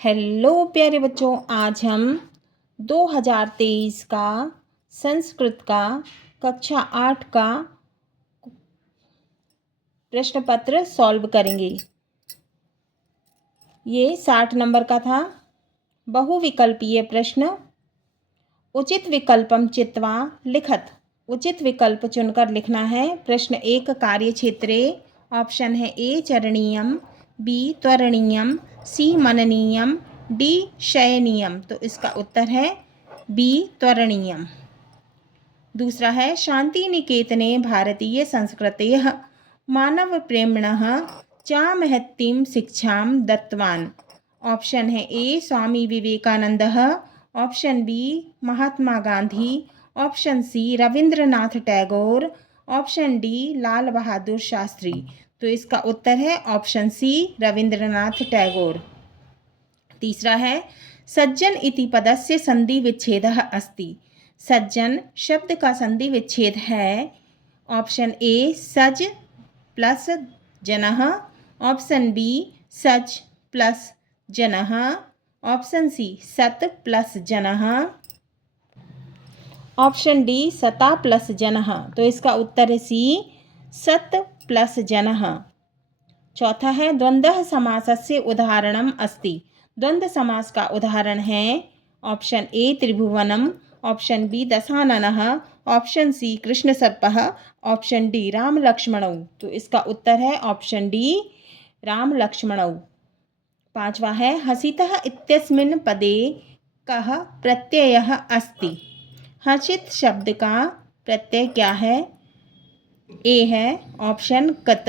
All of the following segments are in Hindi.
हेलो प्यारे बच्चों, आज हम 2023 का संस्कृत का कक्षा 8 का प्रश्न पत्र सॉल्व करेंगे। ये 60 नंबर का था। बहुविकल्पीय प्रश्न। उचित विकल्पम चित्वा लिखत। उचित विकल्प चुनकर लिखना है। प्रश्न 1 कार्य क्षेत्रे। ऑप्शन है ए चरणीयम, बी त्वरणीयम, सी मननीयम, डी शयनीयम। तो इसका उत्तर है बी त्वरणीयम। दूसरा है शांति निकेतने भारतीय संस्कृतेः मानव प्रेम्णः चा महत्तीं शिक्षां दत्तवान्। ऑप्शन है ए स्वामी विवेकानंदः, option B Mahatma Gandhi, option C Rabindranath Tagore, option D Lal Bahadur Shastri. तो इसका उत्तर है ऑप्शन सी रविंद्रनाथ टैगोर। तीसरा है सज्जन इति पदस्य संधि विच्छेदः अस्ति। सज्जन शब्द का संधि विच्छेद है। ऑप्शन ए सज प्लस जनः, ऑप्शन बी सच प्लस जनः, ऑप्शन सी सत प्लस जनः, ऑप्शन डी सता प्लस जनः। तो इसका उत्तर है सी सत प्लस जनः। चौथा है द्वंद्व समासस्य उदाहरणम अस्ति। द्वंद्व समास का उदाहरण है ऑप्शन ए त्रिभुवनम, ऑप्शन बी दशाननः, ऑप्शन सी कृष्ण सर्पः, ऑप्शन डी राम लक्ष्मणौ। तो इसका उत्तर है ऑप्शन डी राम लक्ष्मणौ। पांचवा है हसितः इत्यस्मिन् पदे कः प्रत्ययः अस्ति। हसित शब्द का प्रत्यय क्या है? ए है ऑप्शन कत,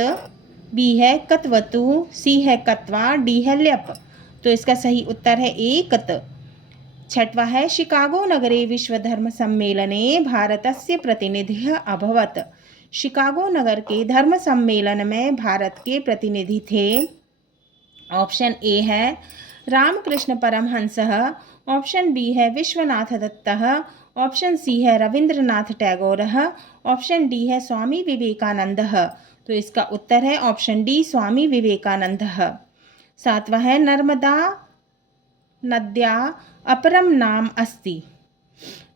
बी है कतवतु, सी है कत्वा, डी है ल्यप। तो इसका सही उत्तर है ए कत। छठवा है शिकागो नगरे विश्व धर्म सम्मेलने भारतस्य प्रतिनिधिः अभवत्। शिकागो नगर के धर्म सम्मेलन में भारत के प्रतिनिधि थे। ऑप्शन ए है रामकृष्ण परमहंसः, ऑप्शन बी है विश्वनाथ दत्तः, ऑप्शन सी है रविंद्रनाथ टैगोरः, ऑप्शन डी है स्वामी विवेकानंदः। तो इसका उत्तर है ऑप्शन डी स्वामी विवेकानंदः। सातवां है नर्मदा नद्या अपरम नाम अस्ति।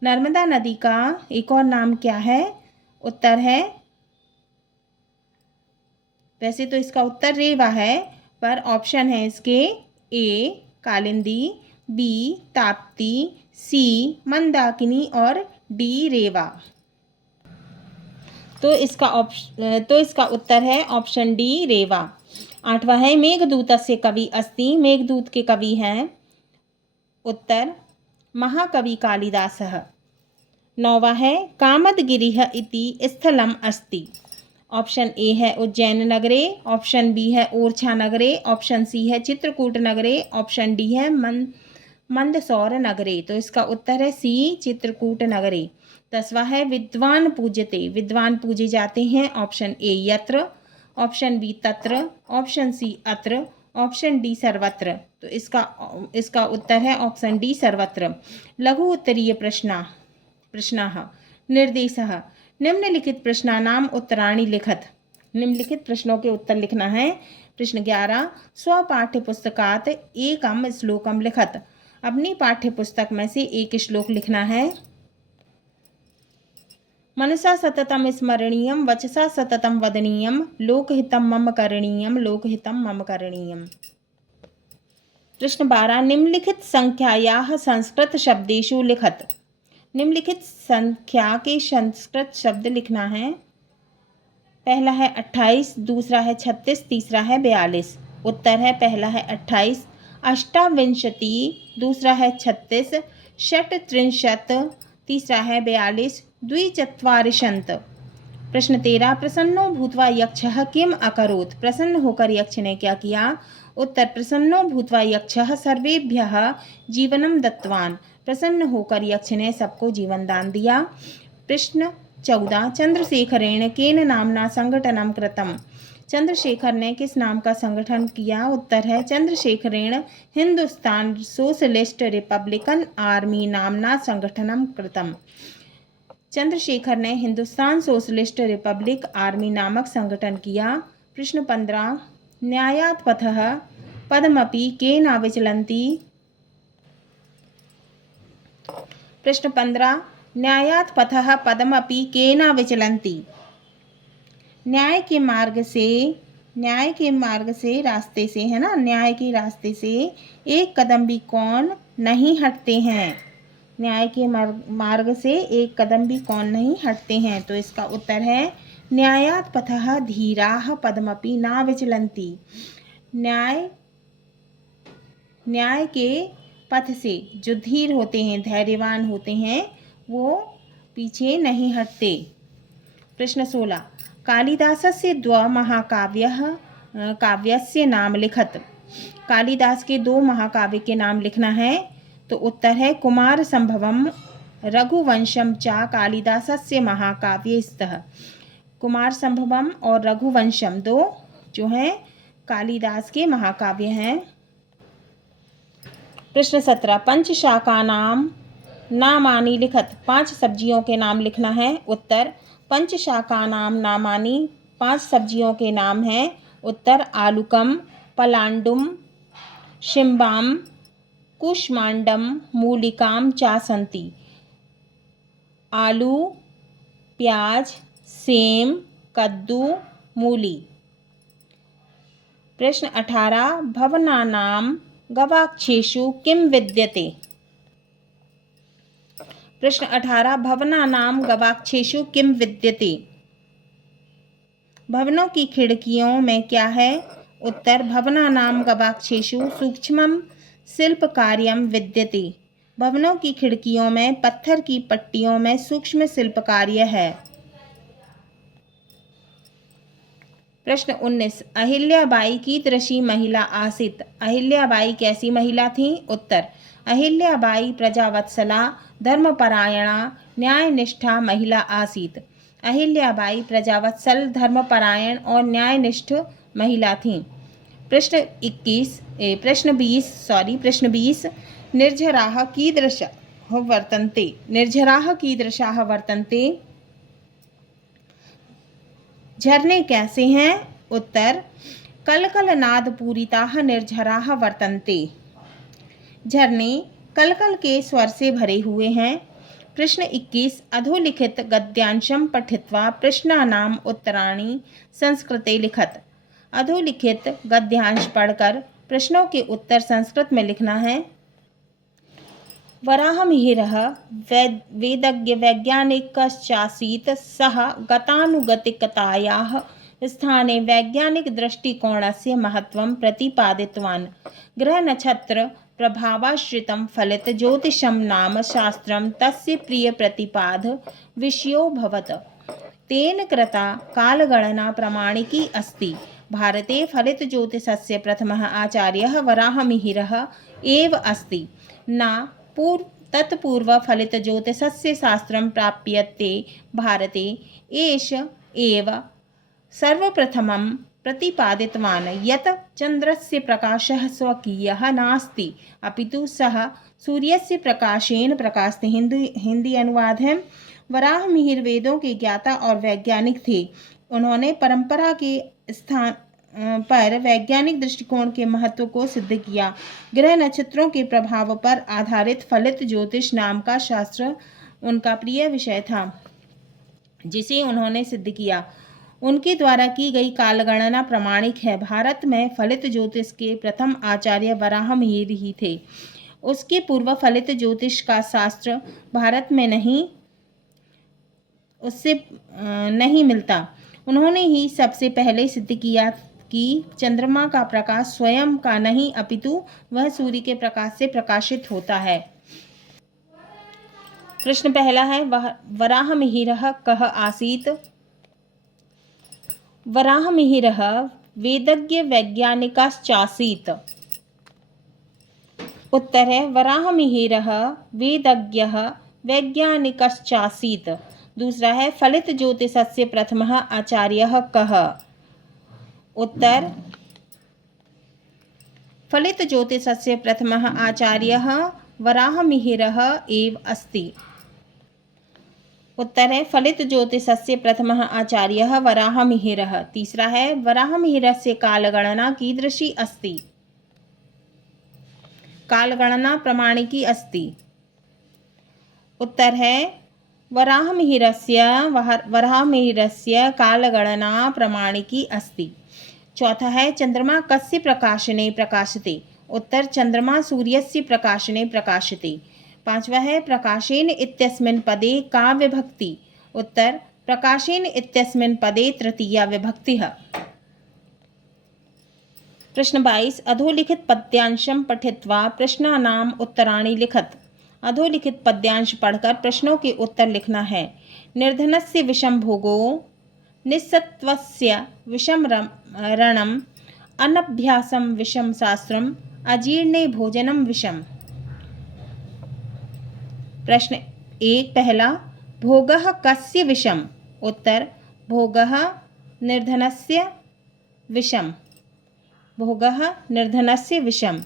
नर्मदा नदी का एक और नाम क्या है? उत्तर है, वैसे तो इसका उत्तर रेवा है, पर ऑप्शन है इसके ए कालिंदी, बी ताप्ती, सी मंदाकिनी और डी रेवा। तो इसका उत्तर है ऑप्शन डी रेवा। आठवां है मेघदूतस्य कवि अस्ति। मेघदूत के कवि हैं उत्तर महाकवि कालिदासः। नौवा है कामदगिरिः इति स्थलम् अस्ति। ऑप्शन ए है उज्जैन नगरे, ऑप्शन बी है ओरछा नगरे, ऑप्शन सी है चित्रकूट नगरे, ऑप्शन डी है मंदसौर नगरे। तो इसका उत्तर है सी चित्रकूट नगरे। 10वां है विद्वान पूज्यते। विद्वान पूजे जाते हैं। ऑप्शन ए यत्र, ऑप्शन बी तत्र, ऑप्शन सी अत्र, ऑप्शन डी सर्वत्र। तो इसका उत्तर है ऑप्शन डी सर्वत्र। लघु उत्तरीय प्रश्नाः निर्देशः निम्नलिखित प्रश्नानाम उत्तराणि लिखत। निम्नलिखित प्रश्नों के उत्तर लिखना है। प्रश्न 11 स्वपाठ्य पुस्तकात एकम श्लोकम लिखत। अपनी पाठ्य पुस्तक में से एक श्लोक लिखना है। मनसा सततम स्मरणीयम, वचसा सततम वदनीयम, लोकहितम मम करणीयम, लोकहितम मम करणीयम। प्रश्न 12 निम्नलिखित संख्यायाः संस्कृत शब्देषु लिखत। निम्नलिखित संख्या के संस्कृत शब्द लिखना है। पहला है 28, दूसरा है 36, तीसरा है 42। उत्तर है पहला है 28, अष्टाविंशति, दूसरा है 36, षट्त्रिंशत्, तीसरा है 42, द्विचत्वारिंशत्। प्रश्न 13 प्रसन्नो भूत्वा यक्षः किम अकरोत्। प्रसन्न होकर यक्ष ने क्या किया? उत्तर प्रसन्नो भूत्वा यक्षः सर्वेभ्यः जीवनं दत्तवान्। प्रसन्न होकर यक्ष ने सबको जीवन दान दिया। प्रश्न 14 चंद्रशेखरेण केन नामना संगठनं कृतम्। चंद्रशेखर ने किस नाम का संगठन किया? उत्तर है चंद्रशेखरेण हिंदुस्तान सोशलिस्ट रिपब्लिकन आर्मी नामना संगठनं कृतम्। चंद्रशेखर ने हिंदुस्तान सोशलिस्ट रिपब्लिक आर्मी नामक संगठन किया। प्रश्न 15 न्यायात् पथः पदमपि केन विचलन्ति। प्रश्न 15 न्यायात् पथः पदमपि केन विचलन्ति। न्याय के मार्ग से रास्ते से, है ना, न्याय के रास्ते से एक कदम भी कौन नहीं हटते हैं। न्याय के मार्ग से एक कदम भी कौन नहीं हटते हैं। तो इसका उत्तर है न्यायात् पथः धीराः पदमपि न विचलन्ति। न्याय के पथ से जो धीर होते हैं, धैर्यवान होते हैं, वो पीछे नहीं हटते। प्रश्न 16 कालिदासस्य काव्यस्य नाम लिखत। कालिदास के 2 महाकाव्य के नाम लिखना है। तो उत्तर है कुमार संभवम रघुवंशम च कालिदासस्य महाकाव्य स्तः। कुमार संभवम और रघुवंशम 2 जो हैं कालिदास के महाकाव्य हैं। प्रश्न 17 पंचशाकानां नामानि लिखत। 5 सब्जियों के नाम लिखना है। उत्तर पंचशाकानां नामानि 5 सब्जियों के नाम हैं। उत्तर आलुकम, पलांडुम, शिम्बाम, कुष्मांडम, मूलिकाम च सन्ति। आलू, प्याज, सेम, कद्दू, मूली। प्रश्न 18 भवनानां गवाक्षेषु किं विद्यते। प्रश्न 18 भवनानां गवाक्षेषु किं विद्यते। भवनों की खिड़कियों में क्या है। उत्तर भवनानां गवाक्षेषु सूक्ष्मं शिल्पकार्यं विद्यते। भवनों की खिड़कियों में पत्थर की पट्टियों में सूक्ष्म शिल्पकार्य है। प्रश्न 19 अहिल्याबाई कीदृशी महिला आसीत्। अहिल्याबाई कैसी महिला थी। उत्तर अहिल्याबाई प्रजावत्सला, धर्मपरायणा, न्यायनिष्ठा महिला आसीत्। अहिल्याबाई प्रजावत्सल, धर्मपरायण और न्यायनिष्ठ महिला थीं। प्रश्न 20 निर्झराः कीदृशाः वर्तन्ते। निर्झराः कीदृशाः वर्तन्ते। झरने कैसे हैं। उत्तर कलकलनादपूरिताः निर्झराः वर्तन्ते। झरने कलकल के स्वर से भरे हुए हैं। प्रश्न 21 अधोलिखित गद्यांशं पठित्वा प्रश्नानाम् उत्तराणि संस्कृते लिखत। अधोलिखित गद्यांश पढ़कर प्रश्नों के उत्तर संस्कृत में लिखना है। वराहमिहिरः वेदज्ञ वैज्ञानिकश्चासीत्। सः गतानुगतिकतायाः स्थाने वैज्ञानिक दृष्टिकोणस्य महत्त्वं प्रतिपादितवान्। ग्रहनक्षत्र प्रभावाश्रितं फलित ज्योतिषं नाम शास्त्रं तस्य प्रियप्रतिपाद विषयो भवत्। तेन कृता कालगणना प्रामाणिकी अस्ति। भारते फलित ज्योतिषस्य प्रथमः आचार्यः वराहमिहिरः एव अस्ति। न तत्पूर्व फलित ज्योतिषस्य शास्त्रं प्राप्यते भारते। एष एव सर्वप्रथमं प्रतिपादितवान् यत् चन्द्रस्य प्रकाशः स्वकीयः नास्ति अपितु सः सूर्यस्य प्रकाशेन प्रकाशते। हिंदी अनुवाद है। वराहमिहिर वेदों के ज्ञाता और वैज्ञानिक थे। उन्होंने परंपरा के स्थान पर वैज्ञानिक दृष्टिकोण के महत्व को सिद्ध किया। ग्रह नक्षत्रों के प्रभाव पर आधारित फलित ज्योतिष नाम का शास्त्र उनका प्रिय विषय था, जिसे उन्होंने सिद्ध किया। उनके द्वारा की गई कालगणना प्रामाणिक है। भारत में फलित ज्योतिष के प्रथम आचार्य वराहमिहिर ही थे। उसके पूर्व फलित ज्योतिष का शास्त्र भारत में नहीं मिलता। उन्होंने ही सबसे पहले सिद्ध किया कि चंद्रमा का प्रकाश स्वयं का नहीं अपितु वह सूर्य के प्रकाश से प्रकाशित होता है। प्रश्न पहला है वराहमिहिरः कः आसीत्। वराहमिहिरः वेदज्ञ वैज्ञानिकश्चासीत्। उत्तर है वराहमिहिरः वेदज्ञः वैज्ञानिकश्चासीत्। दूसरा है फलित ज्योतिषस्य प्रथमः आचार्यः कः। उत्तर फलित ज्योतिषस्य प्रथमः आचार्यः वराहमिहिरः एव अस्ति। उत्तर है फलित ज्योतिषस्य प्रथमः आचार्यः वराहमिहिरः। तीसरा है वराहमिहिरस्य कालगणना कीदृशी अस्ति। कालगणना प्रमाणिकी अस्ति? उत्तर है वराहमिहिरस्य कालगणना प्रमाणिकी अस्ति। चौथा है चंद्रमा कस्य प्रकाशने प्रकाशते? उत्तर चंद्रमा सूर्यस्य प्रकाशने प्रकाशते। पांचवा है प्रकाशेन इत्यस्मिन् पदे का विभक्ति? उत्तर प्रकाशेन इत्यस्मिन् पदे तृतीया विभक्तिः। प्रश्न 22 अधोलिखित पद्यांशं पठित्वा प्रश्नानाम् उत्तराणि लिखत। अधोलिखित पद्यांश पढ़कर प्रश्नों के उत्तर लिखना है। निर्धनस्य विषम भोगो, निस्सत्वस्य विषम रणम, अनभ्यासम विषम शास्त्रम, अजीर्णे भोजनम विषम। प्रश्न 1 पहला, भोगः कस्य विषम? उत्तर भोगः निर्धनस्य विषम। भोगः निर्धनस्य विषम।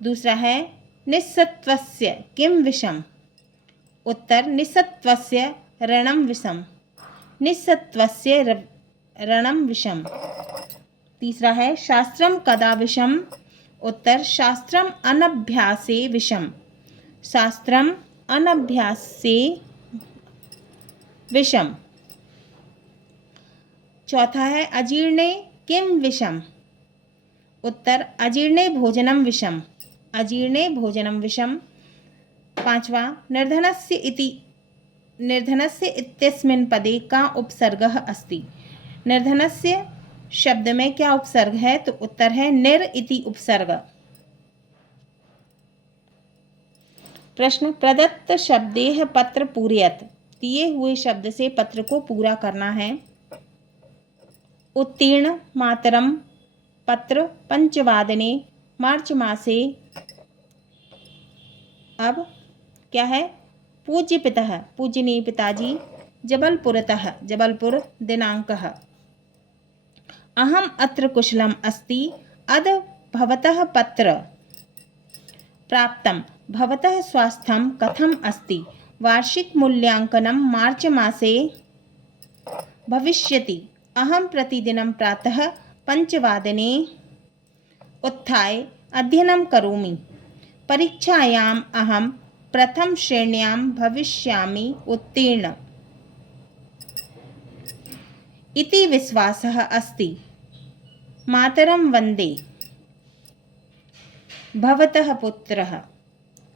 दूसरा है निस्सत्वस्य किम विषम? उत्तर निस्सत्वस्य ऋणम विषम। निस्सत्वस्य ऋणम विषम। तीसरा है शास्त्रम कदा विषम? उत्तर शास्त्रम अनभ्यासे विषम। शास्त्रम अनभ्यासे विषम। चौथा है अजीर्णे किम विषम? उत्तर अजीर्णे भोजनम विषम। अजीर्णे भोजनम विषम। पांचवा निर्धनस्य इत्यस्मिन् पदे का उपसर्गः अस्ति? निर्धनस्य शब्द में क्या उपसर्ग है? तो उत्तर है निर इति उपसर्ग। प्रश्न प्रदत्त शब्देह पत्र पूरयत। दिए हुए शब्द से पत्र को पूरा करना है। उत्तीर्ण मातरम पत्र पंचवादने मार्च मासे। अब क्या है? पूज्य पितः पूजनीय पिताजी, जबलपुरतः जबलपुर दिनांकः। अहम अत्र कुशलम अस्ति, अद भवतः पत्र प्राप्तम, भवतः स्वास्थ्यं कथम अस्ति? वार्षिक मूल्यांकनं मार्च मासे भविष्यति। अहम प्रतिदिनं प्रातः 5 वादने उत्थाय अध्ययनं करोमि। परीक्षायाम् अहं प्रथम श्रेण्यां भविष्यामि उत्तीर्ण इति विश्वासः अस्ति। मातरं वन्दे। भवतः पुत्रः,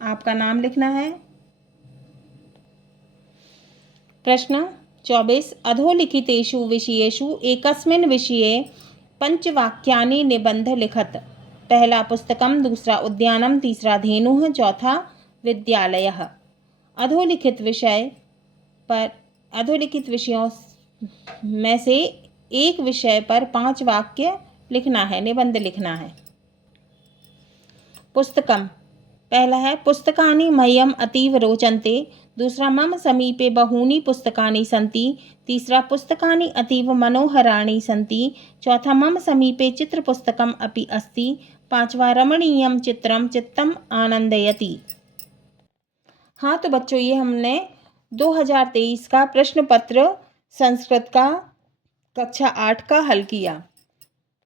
आपका नाम लिखना है। प्रश्न 24 अधोलिखितेषु विषयेषु एकस्मिन् विषये पंचवाक्यानि निबंध लिखत। पहला पुस्तकम, दूसरा उद्यानम, तीसरा धेनुः, चौथा विद्यालयः। अधोलिखित विषयों में से एक विषय पर 5 वाक्य लिखना है, निबंध लिखना है। पुस्तकम, पहला है पुस्तकानि मह्यम अतीव रोचन्ते। दूसरा मम समीपे बहूनि पुस्तकानि सन्ति। तीसरा पुस्तकानि अतीव मनोहराणि सन्ति। चौथा मम समीपे चित्रपुस्तकम् अपि अस्ति। पांचवा रमणीयं चित्रं चित्तम् आनंदयति। हाँ तो बच्चों, ये हमने 2023 का प्रश्न पत्र संस्कृत का कक्षा 8 का हल किया।